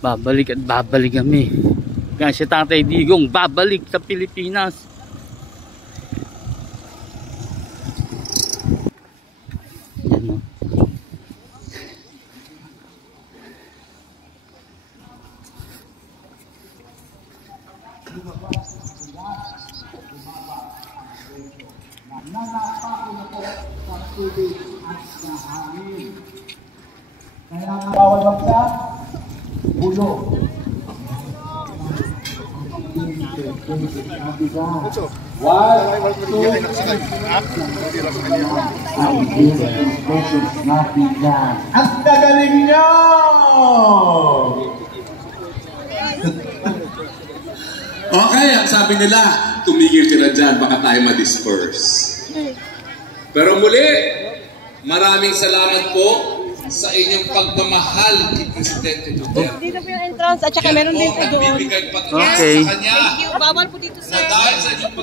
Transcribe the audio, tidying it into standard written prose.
Babalik at babalik kami. Kaya si Tatay Digong babalik sa Pilipinas. Yan o. Kaya bawal magsa ulo. Ang gagaling nyo! Okay, ang sabi nila, tumigil ka na dyan, baka tayo ma-disperse. Pero muli, maraming salamat po sa inyong pagmamahal kay Presidente Duterte. Dito po yung entrance at saka meron din po doon. Nagbibigay patuloy Okay. sa kanya. Thank you. Bawal po dito, sir. Na dahil sa inyong